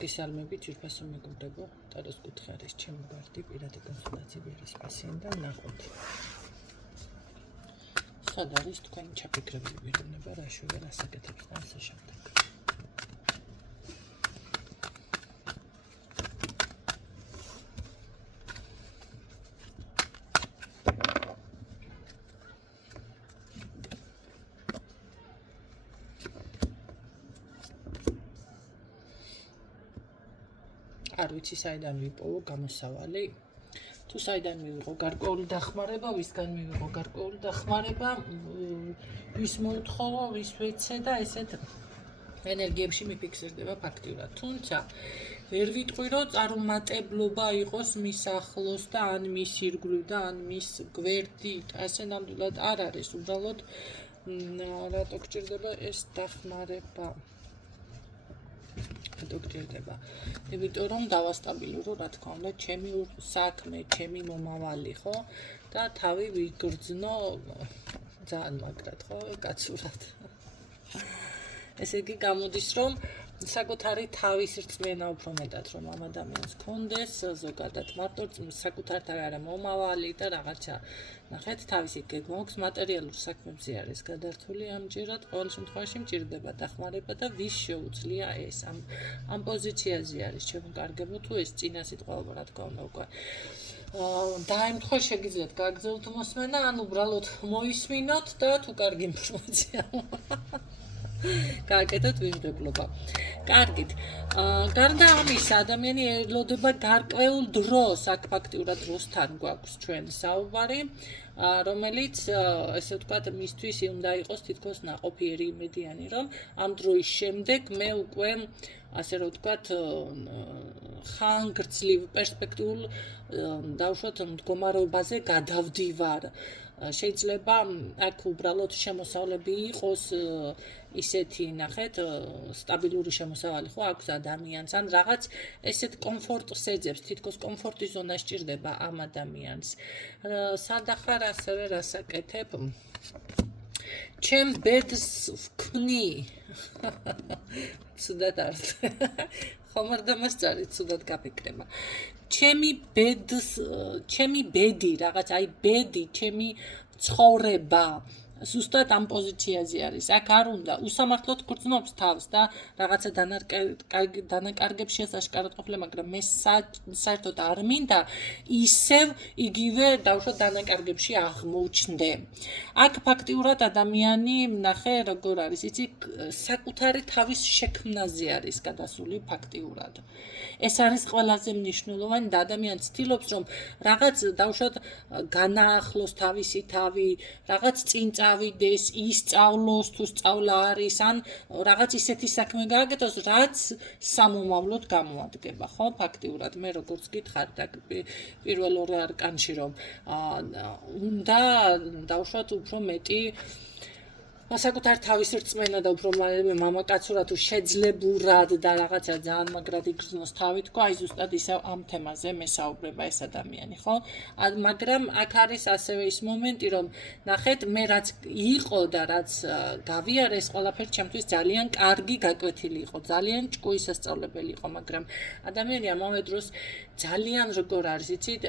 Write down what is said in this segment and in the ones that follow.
ზოგადის ალმებით ძირფასო მეგობრებო, ტაროს კუთხე არის ჩემი გვერდი, პირადი კონსულტაციები არის პასიენტი და ნახოთ. სად არის თქვენი ჩაფიქრებული პიროვნება, რა შვება, რა საკეთებს და ასე შემდეგ. არ ვიცი საიდან ვიპოვო გამოსავალი. თუ საიდან მივიღო გარკვეული დახმარება, ვისგან მივიღო გარკვეული დახმარება, ვის მოუთხოვო, ვის ვეცე და ესეთ ენერგიებში მიფიქსირდება ფაქტიურად. თუმცა ვერ ვიტყვი, რომ წარუმატებლობა იყოს მის ახლოს და ან მის ირგვლივ და ან მის გვერდით. ასე ნამდვილად არ არის. უბრალოდ რატო გჭირდება ეს დახმარება? გჭირდება. იმიტომ რომ დავასტაბილურო, რა თქმა უნდა, ჩემი საქმე, ჩემი მომავალი, ხო? და თავი ვიგრძნო ძალიან მაგრად, ხო? კაცურად. ესე იგი გამოდის, რომ საკუთარი თავის რწმენა უფრო მეტად რომ ამ ადამიანს კონდეს, ზოგადად მარტო საკუთარ თავი არა მომავალი და რაღაცა. ნახეთ, თავისი გეგმა აქვს, მატერიალურ საქმებზე არის გადართული ამჯერად, ყოველ შემთხვევაში მჭირდება დახმარება და ვის შეუძლია ეს ამ პოზიციაზე არის შემოკარგებო თუ ეს წინა სიტყვაობა, რა თქმა უნდა, უკვე დაემთხვა შეგიძლიათ გაგრძელოთ მოსმენა, ან უბრალოდ მოისმინოთ და თუ კარგი ინფორმაცია გააკეთოთ ვიმდებლობა. კარგით. გარდა ამისა, ადამიანი ელოდება გარკვეულ დროს, აქ ფაქტიურად დროსთან გვაქვს ჩვენ საუბარი, რომელიც ესე ვთქვათ, მისთვის უნდა იყოს თითქოს ნაყოფიერი იმედიანი, რომ ამ დროის შემდეგ მე უკვე ასე რომ ვთქვათ, ხანგრძლივ პერსპექტიულ დავუშვათ მდგომარეობაზე გადავდივარ. შეიძლება აქ უბრალოდ შემოსავლები იყოს ისეთი, ნახეთ, სტაბილური შემოსავალი ხო აქვს ადამიანს, ან რაღაც ესეთ კომფორტს ეძებს, თითქოს კომფორტის ზონა სჭირდება ამ ადამიანს. სად ახარ ასევე რას აკეთებ? ჩემ ბედს ვქმნი. ცუდად არის. ხომ არ დამასწარი, ცუდად გაფიქრება. ჩემი ბედი, რაღაც აი ბედი, ჩემი ცხოვრება ზუსტად ამ პოზიციაზე არის. აქ არ უნდა უსამართლოდ გრძნობს თავს და რაღაცა დანაკარგებს შეასაშკაროთ ყოფილა, მაგრამ მე საერთოდ არ მინდა ისევ იგივე დავუშვათ დანაკარგებში აღმოჩნდე. აქ ფაქტიურად ადამიანი, ნახე, როგორ არის, იცი, საკუთარი თავის შექმნაზე არის გადასული ფაქტიურად. ეს არის ყველაზე მნიშვნელოვანი და ადამიანი ცდილობს, რომ რაღაც დავუშვათ განაახლოს თავისი თავი, რაღაც წინ წავიდეს, ისწავლოს, თუ სწავლა არის, ან რაღაც ისეთი საქმე გააკეთოს, რაც სამომავლოდ გამოადგება, ხო? ფაქტიურად მე როგორც გითხარით, აქ პირველ ორ არკანში რომ უნდა დავუშვათ უფრო მეტი საკუთარ თავის რწმენა და უფრო მამაკაცურად თუ შეძლებურად და რაღაცა ძალიან მაგრად იგრძნოს თავი თქვა, აი ზუსტად ისევ ამ თემაზე მესაუბრება ეს ადამიანი, ხო? მაგრამ აქ არის ასევე ის მომენტი, რომ ნახეთ, მე რაც იყო და რაც გავიარე, ეს ყველაფერი ჩემთვის ძალიან კარგი გაკვეთილი იყო, ძალიან ჭკუი სასწავლებელი იყო, მაგრამ ადამიანი ამავე დროს ძალიან როგორ არის, იცით,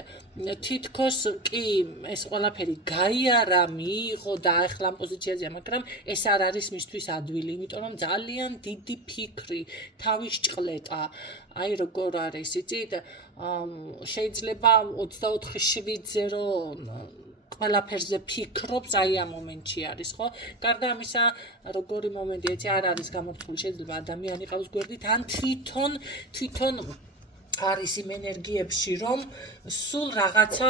თითქოს კი ეს ყველაფერი გაიარა, მიიღო და ახლა ამ პოზიციაზეა, მაგრამ ეს არ არის მისთვის ადვილი, იმიტომ რომ ძალიან დიდი ფიქრი, თავის ჭყლეტა, აი როგორ არის, იცით, შეიძლება 24/7-ზე რომ ყველაფერზე ფიქრობს, აი ამ მომენტში არის, ხო? გარდა ამისა, როგორი მომენტია, არ არის გამორთული, შეიძლება ადამიანი ყავს გვერდით, ან თვითონ არის იმ ენერგიებში, რომ სულ რაღაცა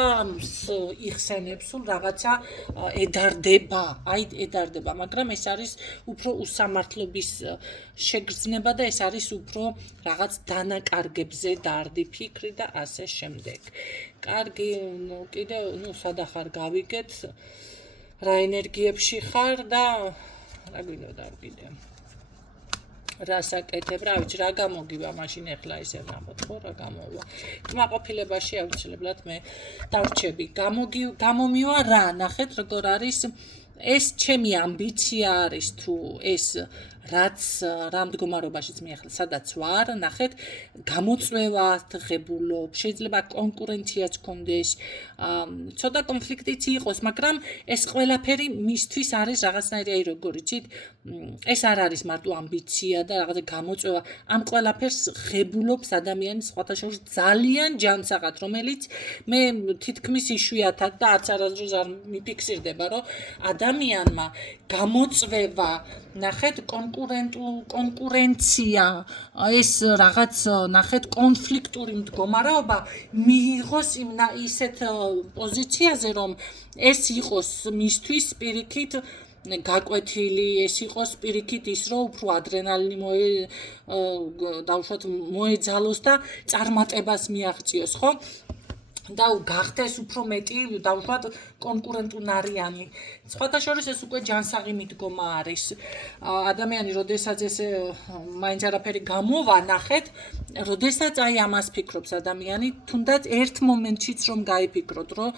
იხსენებს, სულ რაღაცა ედარდება, მაგრამ ეს არის უფრო უსამართლობის შეგრძნება და ეს არის უფრო რაღაც დანაკარგებზე დარდი ფიქრი და ასე შემდეგ. კარგი, კიდევ, სად ახარ გავიგეთ, რა ენერგიებში ხარ და რა გვინდა კიდევ. რას აკეთებ, რა ვიცი, რა გამოგივა მაშინ ახლა ისე ნახოთ, ხო, რა გამოვა. კმაყოფილებაში აუცილებლად მე დავრჩები. გამომივა რა, ნახეთ, როგორ არის ეს ჩემი ამბიცია არის თუ ეს რაც რა მდგომარეობაშიც მე ახლა სადაც ვარ, ნახეთ, გამოწვევა ღებულობ, შეიძლება კონკურენციაც გქონდეს, ცოტა კონფლიქტიც იყოს, მაგრამ ეს ყველაფერი მისთვის არის რაღაცნაირი, აი როგორ იცით, ეს არ არის მარტო ამბიცია და რაღაცა გამოწვევა, ამ ყველაფერს ღებულობს ადამიანის სხვათა შორის ძალიან ჯანსაღად, რომელიც მე თითქმის იშვიათად და არც არასდროს არ მიფიქსირდება, რომ ადამიანმა გამოწვევა, ნახეთ, კონკურენცია, ეს რაღაც, ნახეთ, კონფლიქტური მდგომარეობა მიიღოს ისეთ პოზიციაზე, რომ ეს იყოს მისთვის პირიქით გაკვეთილი, ეს იყოს პირიქით ის, რომ უფრო ადრენალინი დაუშვათ მოეძალოს და წარმატებას მიაღწიოს, ხო? და გახდეს უფრო მეტი დაუშვათ კონკურენტუნარიანი. სხვათა შორის ეს უკვე ჯანსაღი მიდგომა არის. ადამიანი, როდესაც ესე მაინც არაფერი გამოვა, ნახეთ, როდესაც აი ამას ფიქრობს ადამიანი, თუნდაც ერთ მომენტშიც რომ გაიფიქროთ, რომ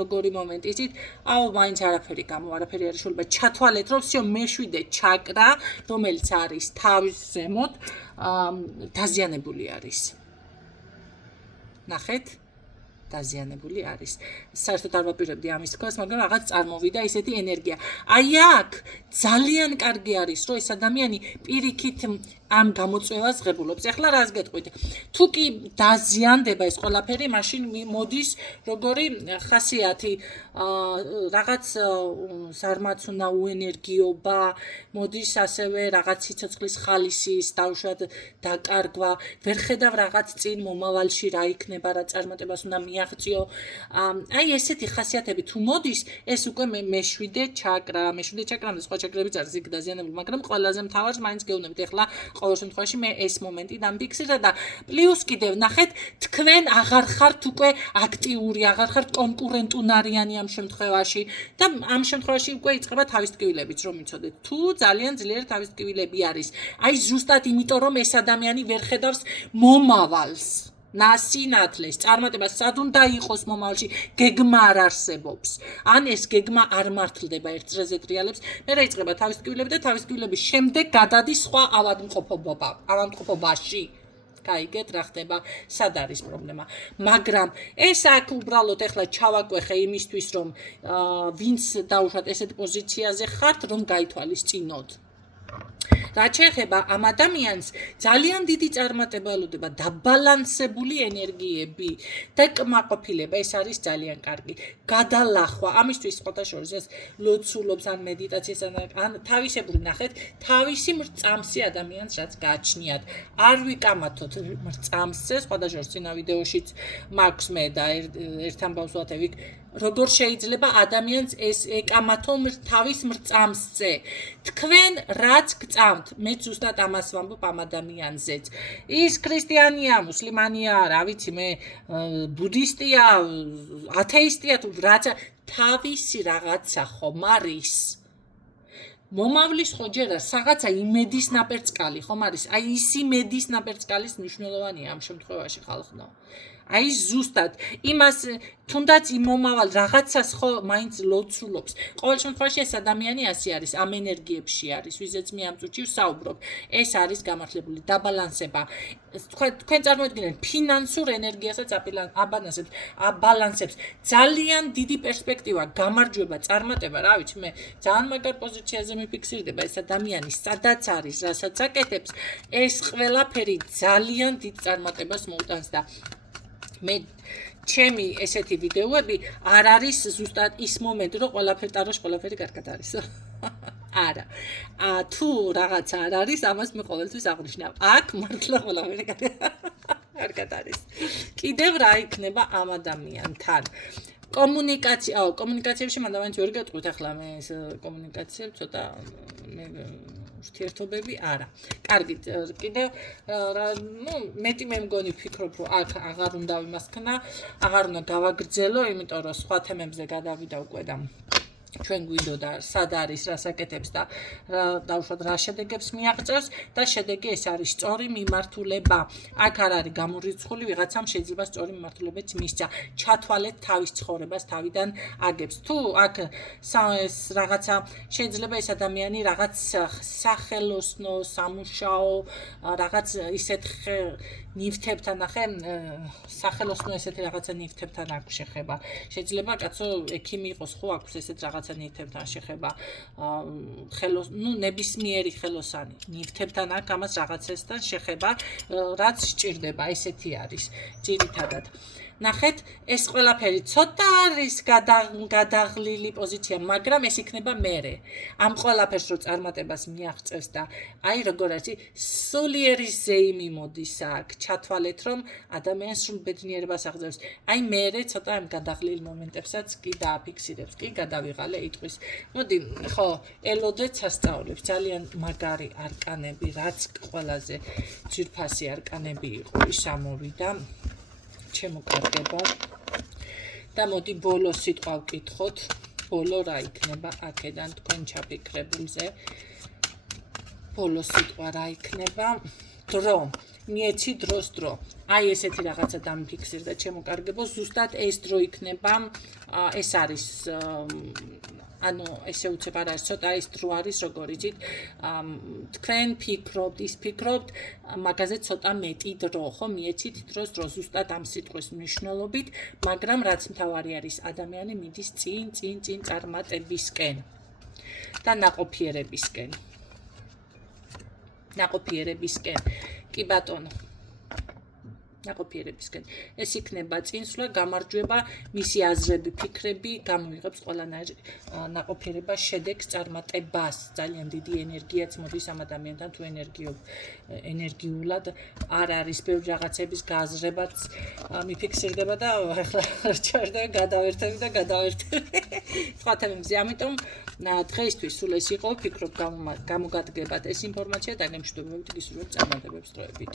როგორი მომენტი იცით, მაინც არაფერი გამოვა, არაფერი არ შეიძლება ჩათვალეთ, რომ всё მეშვიდე ჩაკრა, რომელიც არის თავის ზემოთ, დაზიანებული არის. ნახეთ? დაზიანებული არის. საერთოდ არ ვაპირებდი ამის თქმას, მაგრამ რაღაც წარმოვიდა ისეთი ენერგია. აი აქ ძალიან კარგი არის, რომ ეს ადამიანი პირიქით ამ გამოწვევას ღებულობს. ეხლა რას გეტყვით? თუ კი დაზიანდება ეს ყველაფერი, მაშინ მოდის როგორი ხასიათი, რაღაც ზარმაცუნაუ ენერგიობა, მოდის ასევე რაღაც სიცოცხლის ხალისის, დაუშვათ დაკარგვა, ვერ ხედავ რაღაც წინ მომავალში რა იქნება, რა წარმატებას უნდა მიაღწიო. აი ესეთი ხასიათები თუ მოდის, ეს უკვე მეშვიდე ჩაკრა და სხვა ჩაკრებიც არის იქ დაზიანებული, მაგრამ ყველაზე მთავარს მაინც გეუბნებით. ეხლა ყოველ შემთხვევაში მე ეს მომენტი დამფიქსირდა და პლუს კიდევ ნახეთ, თქვენ აღარ ხართ უკვე აქტიური, აღარ ხართ კონკურენტუნარიანი ამ შემთხვევაში და ამ შემთხვევაში უკვე იწყება თავის ტკივილებიც, რომ იცოდეთ, თუ ძალიან ძლიერი თავის ტკივილები არის. აი ზუსტად იმიტომ, რომ ეს ადამიანი ვერ ხედავს მომავალს. ნასინათლეს, წარმატებას სად უნდა იყოს მომავალში, გეგმა არ არსებობს. ან ეს გეგმა არ მართლდება ერთ დღეზე ტრიალებს, მერე იწყება თავის ტკივილები და თავის ტკივილების შემდეგ გადადის სხვა ავადმყოფობაში. გაიგეთ რა ხდება, სად არის პრობლემა. მაგრამ ეს აქ უბრალოდ ეხლა ჩავაკვეხე იმისთვის, რომ ვინც დაუშვათ ესეთ პოზიციაზე ხართ, რომ გაითვალისწინოთ. რაც შეეხება ამ ადამიანს, ძალიან დიდი წარმატება ელოდება, დაბალანსებული ენერგიები და კმაყოფილება, ეს არის ძალიან კარგი. გადალახვა, ამისთვის სხვათა შორის ეს ლოცულობს ან მედიტაციას ან თავისებური ნახეთ, თავისი მრწამსი ადამიანს რაც გააჩნიათ. არ ვიკამათოთ მრწამსზე, სხვათა შორის წინა ვიდეოშიც მაქვს მე და ერთ ამბავს ვათევიქ, როგორ შეიძლება ადამიანს ეს ეკამათო თავის მრწამსზე. თქვენ რაც გწამთ, მე ზუსტად ამას ვამბობ ამ ადამიანზეც. ის ქრისტიანია, მუსლიმანია, რა ვიცი მე, ბუდისტია, ათეისტია თუ რაცა, თავისი რაღაცა ხომ არის. მომავლის ხო ჯერა რაღაცა იმედის ნაპერწკალი ხომ არის? აი ის იმედის ნაპერწკალის მნიშვნელოვანია ამ შემთხვევაში ხალხო. აი ზუსტად იმას თუნდაც იმ მომავალ რაღაცას ხო მაინც ლოცულობს. ყოველ შემთხვევაში ეს ადამიანი ასე არის, ამ ენერგიებში არის, ვიზეც მე ამ წუთში ვსაუბრობ. ეს არის გამართლებული დაბალანსება. თქვენ წარმოიდგინეთ ფინანსურ ენერგიასაც აბალანსებს. ძალიან დიდი პერსპექტივა, გამარჯვება, წარმატება, რა ვიცი მე, ძალიან მაგარ პოზიციაზე მიფიქსირდება ეს ადამიანი, სადაც არის, რასაც აკეთებს, ეს ყველაფერი ძალიან დიდ წარმატებას მოუტანს და მე ჩემი ესეთი ვიდეოები არ არის ზუსტად ის მომენტი, რომ ყველაფერი ტაროში ყველაფერი კარგად არის. არა. თუ რაღაცა არ არის, ამას მე ყოველთვის აღნიშნავ. აქ მართლა ყველაფერი კარგად არის. კიდევ რა იქნება ამ ადამიანთან? კომუნიკაციებში მანდ ვერ გეტყვით ახლა მე ეს კომუნიკაციები ცოტა ურთიერთობები არა. კარგი, კიდევ მეტი მე მგონი ვფიქრობ, რომ აქ აღარ უნდა ვიმასქნა, აღარ უნდა გავაგრძელო, იმიტომ რომ სხვა თემებზე გადავიდა უკვე და ჩვენ გვინდოდა სად არის რა საკეთებს და დაუშვათ რა შედეგებს მიაღწევს და შედეგი ეს არის სწორი მიმართულება. აქ არ არის გამორიცხული ვიღაცამ შეიძლება სწორი მიმართულებაც მისცა. ჩათვალეთ თავის ცხოვრებას თავიდან აგებს. თუ აქ ეს რაღაცა შეიძლება ეს ადამიანი რაღაც სახელოსნო, სამუშაო, რაღაც ისეთ ნივთებთან ახე სახელოსნო ესეთი რაღაცა ნივთებთან აქვს შეხება. შეიძლება კაცო ექიმი იყოს ხო აქვს ესეთ რაღაცა ნივთებთან შეხება. ნებისმიერი ხელოსანი ნივთებთან აქვს ამას რაღაცასთან შეხება, რაც სჭირდება, ესეთი არის ძირითადად. ნახეთ, ეს ყველაფერი ცოტა არის გადაღლილი პოზიცია, მაგრამ ეს იქნება მერე. ამ ყველაფერს რო წარმატებას მიაღწევს და აი როგორ არის, სულიერი ზეიმი მოდის აქ. ჩათვალეთ, რომ ადამიანს სრულ ბედნიერებას აღწევს. აი მერე ცოტა ამ გადაღლილ მომენტებსაც კი დააფიქსირებს, კი გადავიღალე იტყვის. მოდი, ხო, ელოდეთ სასწაულებს, ძალიან მაგარი არკანები, რაც ყველაზე ძვირფასი არკანები იყო, ის ამოვიდა. შემოკარგება და მოდი ბოლო სიტყვა ვკითხოთ. ბოლო რა იქნება აქედან თქვენ ჩაფიქრებულზე? ბოლო სიტყვა რა იქნება? დრო. მიეცი დროს დრო. აი ესეთი რაღაცა დამიფიქსირდა შემოკარგებო. ზუსტად ეს დრო იქნება, ეს არის ანუ ესე უცებ არ არის, ცოტა ის დრო არის, როგორ იცით, თქვენ ფიქრობთ, ის ფიქრობთ, მაგაზე ცოტა მეტი დრო, ხო, მიეცით დროს დრო, ზუსტად ამ სიტყვის მნიშვნელობით, მაგრამ რაც მთავარი არის, ადამიანი მიდის წინ წარმატებისკენ და ნაყოფიერებისკენ. კი ბატონო. ნაყოფიერებისკენ. ეს იქნება წინსვლა, გამარჯვება, მისი აზრები, ფიქრები გამოიღებს ყველანაირ ნაყოფიერებას, შედეგს, წარმატებას. ძალიან დიდი ენერგიაც მოდის ამ ადამიანთან, თუ ენერგიულად არ არის ბევრი რაღაცების გააზრებაც მიფიქსირდება და ახლა რჩევდა გადავერთები. სხვა თემებზე, ამიტომ დღეისთვის სულ ეს იყო, ვფიქრობ გამოგადგებათ ეს ინფორმაცია და გემშვიდობებით გისურვებთ წარმატებებს დროებით.